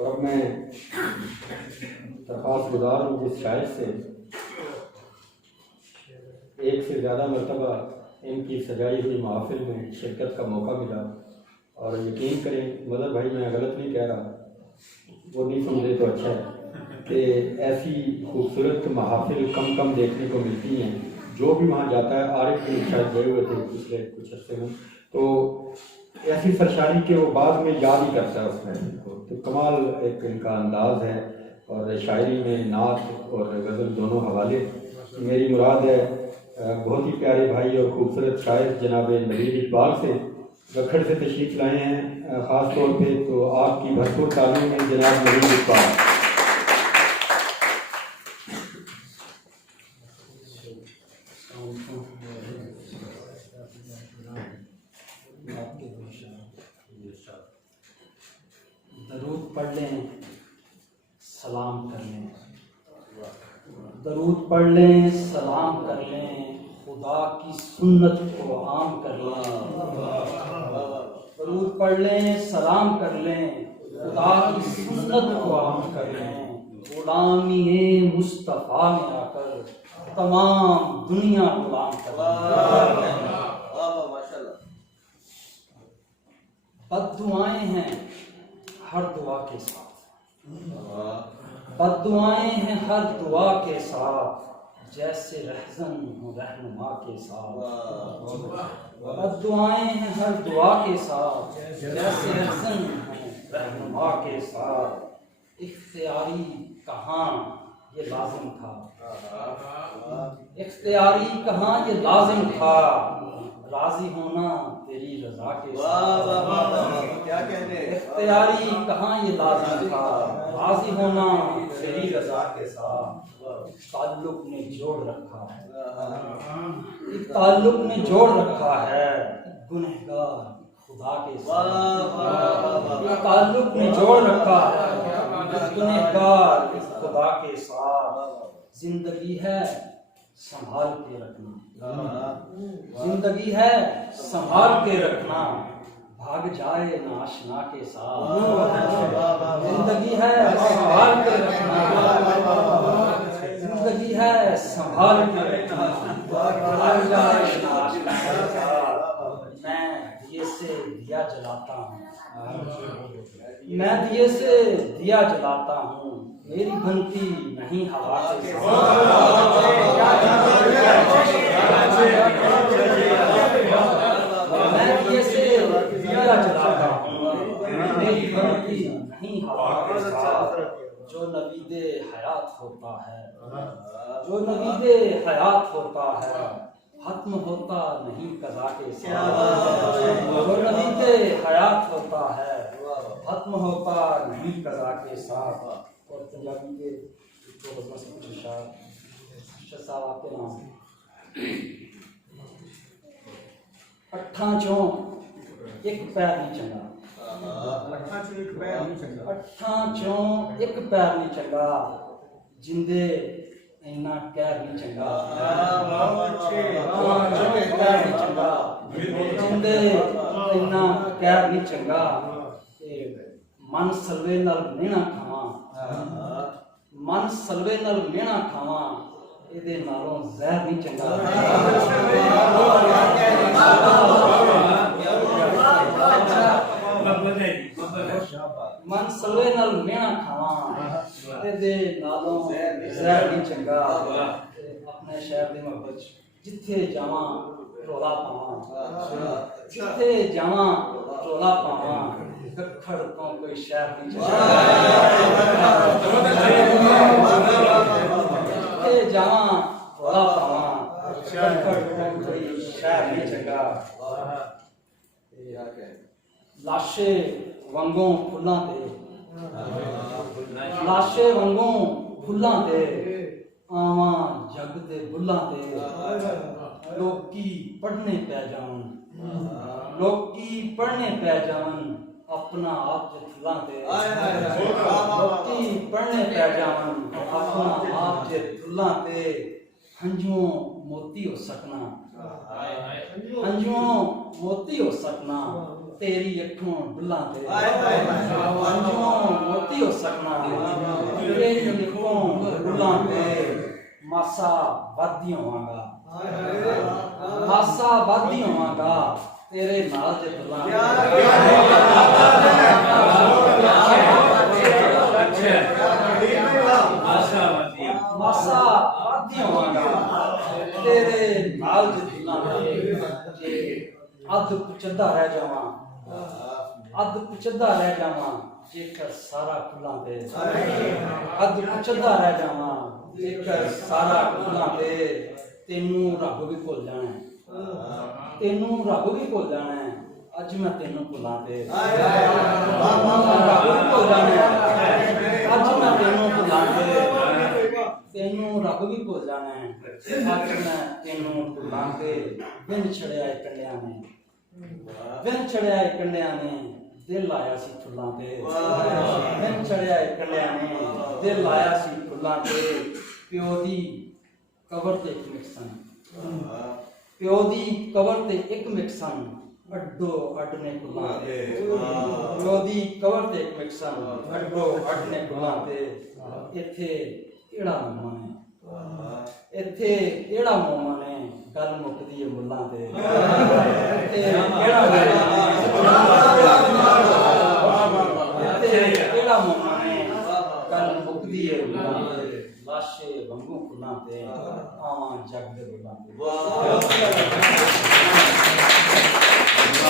اور اب میں درخواست گزار ہوں جس شاعر سے ایک سے زیادہ مرتبہ ان کی سجائی ہوئی محافل میں شرکت کا موقع ملا، اور یقین کریں مظہر بھائی میں غلط نہیں کہہ رہا، وہ نہیں سمجھے تو اچھا ہے کہ ایسی خوبصورت محافل کم کم دیکھنے کو ملتی ہیں۔ جو بھی وہاں جاتا ہے، عارف بھی شاید گئے ہوئے تھے پچھلے کچھ عرصے میں، تو ایسی سرشاری کہ وہ بعد میں یاد ہی کرتا ہے اس میں کو، تو کمال ایک ان کا انداز ہے، اور شاعری میں نعت اور غزل دونوں حوالے۔ میری مراد ہے بہت ہی پیارے بھائی اور خوبصورت شاعر جناب نوید اقبال سے رکھڑ سے تشریف لائے ہیں خاص طور پہ، تو آپ کی بھرپور تعلیم ہے جناب نوید اقبال۔ درود پڑھ لیں، سلام کر لیں، درود پڑھ لیں، سلام کر لیں، خدا کی سنت کو عام کر لیں۔ درود پڑھ لیں، سلام کر لیں، خدا کی سنت کو عام کر لیں۔ غلامی مصطفیٰ میں آ کر تمام دنیا غلام کر لیں۔ بد دعائیں ہیں ہر دعا کے ساتھ، بد دعائیں ہیں ہر دعا کے ساتھ، جیسے رہزن ہو رہنما کے ساتھ۔ بد دعائیں ہیں ہر دعا کے ساتھ، جیسے رہزن ہو رہنما کے ساتھ۔ اختیاری کہاں یہ لازم تھا، اختیاری کہاں یہ لازم تھا، راضی ہونا تیری رضا کے ساتھ۔ اختیاری کہاں یہ لازم تھا، راضی ہونا تیری رضا کے ساتھ۔ تعلق نے جوڑ رکھا ہے، ایک تعلق نے جوڑ رکھا ہے گنہگار خدا کے ساتھ۔ ایک تعلق نے جوڑ رکھا ہے گنہگار خدا کے ساتھ۔ زندگی ہے سنبھال کے رکھنا، زندگی ہے سنبھال کے رکھنا، بھاگ جائے ناشنا کے ساتھ۔ زندگی ہے سنبھال کے رکھنا، زندگی ہے سنبھال کے رکھنا، بھاگ جائے ناشنا کے ساتھ۔ میں دیے سے دیا جلاتا ہوں، میں دیے سے دیا جلاتا ہوں، میری بنتی نہیں ہوا کے ساتھ۔ میں دیے سے دیا جلاتا ہوں، میری بنتی نہیں ہوا کے ساتھ۔ جو نوید حیات ہوتا ہے، جو نوید حیات ہوتا ہے، ختم ہوتا نہیں قضا کے ساتھ۔ جو نوید حیات ہوتا ہے، ختم ہوتا نہیں قضا کے ساتھ۔ اور پنجابی کے شاہ صاحب آپ کے نام اٹھاں چوں ایک پیر نہیں چنگا، اٹھاں چوں ایک پیر نہیں چنگا، جندے اینا کہر نہیں چنگا، اٹھاں چوں ایک پیر نہیں چنگا، جندے اینا کہر نہیں چنگا۔ من سلوے نال مینا کھاواں، من سلوے نال مینا کھاواں، ایدے نالوں زہر نہیں چنگا۔ من سلوے نال مینا کھاواں، ایدے نالوں زہر نہیں چنگا۔ اپنے شہر دی محبت جتھے جاواں رولا پاواں، جتھے جاواں رولا پاواں، ککھڑ تو کوئی شہر نہیں چنگا۔ جتھے جاواں رولا پاواں، ککھڑ تو کوئی شہر نہیں چنگا۔ لاشے وانگوں پھلاں تے، لاشے وانگوں پھلاں تے، آواں جگ دے بلاں تے، لوکی پڑھنے پہ جاون، لوکی پڑھنے پہ جاون، اپنا آپ جے تھلاں تے، لوکی پڑھنے پہ جاون، اپنا آپ جے تھلاں تے، ہنجوں موتی ہو سکنا، ہنجوں موتی ہو سکنا، تیری اکھوں ڈلاں تے، ہنجوں موتی ہو ਫੁੱਲਾਂ ਤੇ ਮਾਸਾ ਵਾਦੀ ਹੋਵਾਂਗਾ ਮਾਸਾ ਵਾਦੀ ਹੋਵਾਂਗਾ ਤੇਰੇ ਨਾਲ ਜੇ ਫੁੱਲਾਂ ਮਾਸਾ ਵਾਦੀ ਹੋਵਾਂਗਾ ਤੇਰੇ ਨਾਲ ਜੇ ਫੁੱਲਾਂ ਤੇ ਅੱਧ ਪੁੱਛਦਾ ਰਹਿ ਜਾਵਾਂ ਅੱਧ ਪੁੱਛਦਾ ਰਹਿ ਜਾਵਾਂ ਜੇਕਰ ਸਾਰਾ ਫੁੱਲਾਂ ਤੇ ਅੱਧ ਪੁੱਛਦਾ ਰਹਿ ਜਾਵਾਂ ਜੇਕਰ ਸਾਰਾ ਫੁੱਲਾਂ ਤੇ ਤੈਨੂੰ ਰੱਬ ਵੀ ਭੁੱਲ ਜਾਣਾ ਤੈਨੂੰ ਰੱਬ ਵੀ ਭੁੱਲ ਜਾਣਾ ਅੱਜ ਮੈਂ ਤੈਨੂੰ ਭੁੱਲਾਂ ਤੇ ਰੱਬ ਵੀ ਭੁੱਲ ਜਾਣਾ ਅੱਜ ਮੈਂ ਤੈਨੂੰ ਭੁੱਲਾਂ ਤੇ ਤੈਨੂੰ ਰੱਬ ਵੀ ਭੁੱਲ ਜਾਣਾ ਅੱਜ ਮੈਂ ਤੈਨੂੰ ਭੁੱਲਾਂ ਤੇ ਬਿਨ ਛੜਿਆ ਕੰਡਿਆਂ ਨੇ ਬਿਨ ਛੜਿਆ ਕੰਡਿਆਂ ਨੇ ਦਿਲ ਲਾਇਆ ਸੀ ਫੁੱਲਾਂ ਤੇ ਬਿਨ ਛੜਿਆ ਕੰਡਿਆਂ ਨੇ ਦਿਲ ਲਾਇਆ ਸੀ ਫੁੱਲਾਂ ਤੇ ਪਿਓ ਦੀ ਕਬਰ ਤੇ ਇੱਕ ਮਿਕਸਨ ਪਿਓ ਦੀ ਕਬਰ ਤੇ ਇੱਕ ਮਿਕਸਨ ਅੱਡੋ ਅੱਡ ਨੇ ਫੁੱਲਾਂ ਤੇ ਪਿਓ ਦੀ ਕਬਰ ਤੇ ਇੱਕ ਮਿਕਸਨ ਅੱਡੋ ਅੱਡ ਨੇ ਫੁੱਲਾਂ ਤੇ ਇੱਥੇ ਕਿਹੜਾ ਮੋਮਾ ਨੇ ਇੱਥੇ ਕਿਹੜਾ ਮੋਮਾ ਨੇ ਗੱਲ ਮੁੱਕਦੀ ਹੈ ਮੁੱਲਾਂ ਤੇ ਇੱਥੇ ਕਿਹੜਾ ਕਿਹੜਾ ਮੋਮਾ ਨੇ ਗੱਲ ਮੁੱਕਦੀ ਹੈ ਮੁੱਲਾਂ ਤੇ ਲਾਸ਼ੇ ਵਾਂਗੂ ਫੁੱਲਾਂ ਤੇ ਆਵਾਂ ਜਗ ਦੇ ਬੁੱਲਾਂ ਤੇ